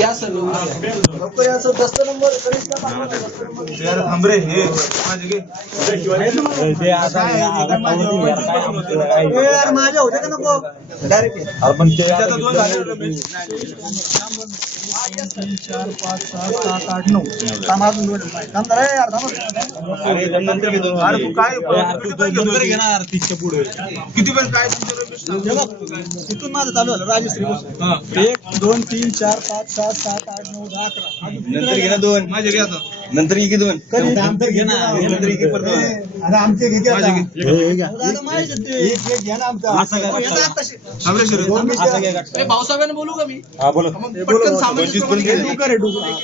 या सर लवकर या सर. 10 नंबर यार थांब रे हे माझे घे. यार माझ्या होते का नको डायरेक्ट आपण त्याचा 2 झाले. 3 4 5 6 7 8 9 अजून 2 काम करा यार. अरे नंतर घेतो. अरे तू काय नंतर घेणार 30 च्या पुढे किती पण काय तिथून माझं चालू झालं राजश्री 1 2 3 4 5 6 7 8 9 10 11 नंतर घे ना 2 माझे घे आता. नंतर घे 2 नंतर घे ना. नंतर घे परत. अरे आमचे घे माझे घे. एक घे ना आमचा. थांब रे शिरे. भाऊसाहेबांना बोलू का मी? हा बोला. पटकन सामान 25 पर्यंत घे.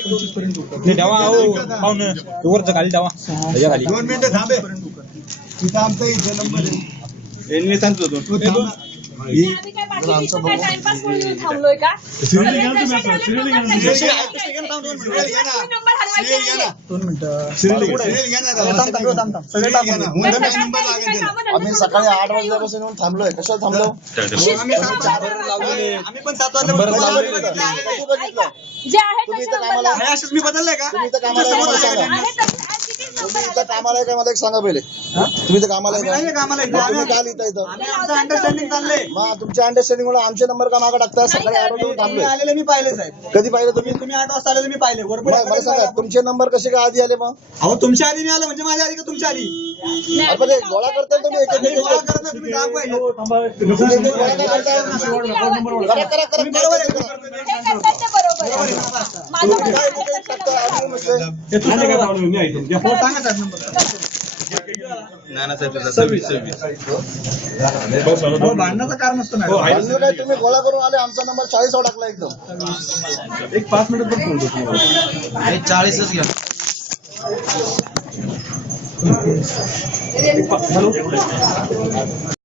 25 पर्यंत हे ठेवा हो पाहुणे वरचं खाली ठेवा त्याच्या खाली 2 मिनिटं थांबे. तिथं आमचा इथे नंबर आहे. यांनी सांगतो तू आम्ही काय बाकी काय टाइमपास म्हणून थांबलोय का? सिरियल घ्या ना तुम्ही आता. सिरियल घ्या ना. नंबर दोन मिनिटं. सिरियल घ्या ना. सगळे टाकून आम्ही सकाळी 8 वाजल्यापासून येऊन थांबलोय. कशाला थांबलो? आम्ही पण 7 वाजता जे आहे तुम्ही त्याचे इथं नंबर कामाला लावा. हे असेच मी बदललंय का? तुम्ही इथं कामाला आहे मला सांगा. आहे तसे आज किती नंबर तुम्ही इथं आले? कामाला आहे का मला एक सांगा पहिले. तुम्ही इथं कामाला आम्ही आहे नाही का? कामाला मग तुम्ही काल इथं आम्ही आमचं अंडरस्टँडिंग चाललंय. मग तुमच्या अंडरस्टँडिंग मुळे आमचे नंबर का मागे टाकताय? सकाळी 8 वाजता तुम्ही थांबलोय. आलेले मी पाहिले साहेब. कधी पाहिलं तुम्ही? तुम्ही 8 वाजता आलेले मी पाहिले. वरपुढे मग मला सांगा तुमचे नंबर कसे काय आधी आले मग? अहो तुमच्या आधी मी आलो म्हणजे माझ्या आधी का तुमच्या आधी? नाही, अरे पण हे गोळा करताय तुम्ही एक तुम्ही एक गोळा करत नाही, तुम्ही दाब पाहिजे. तुम्ही एक गोळा काय करताय? करा करा करा बरोबर आहे. करा. हे करतात ते बरोबर आहे. माझं तुम्ही काय म्हणणं आहे, टाकता? आधी म्हटलं. हो, सांगा साहेब नंबर. नानासाहेब 26 हो, भांडणाचं कारण असतं मॅडम. भांडण काय तुम्ही गोळा करून आले आमचा नंबर 40 वर टाकला एकदम. एक 5 मिनिट पण फोन करतो. 40च घ्या. हॅलो.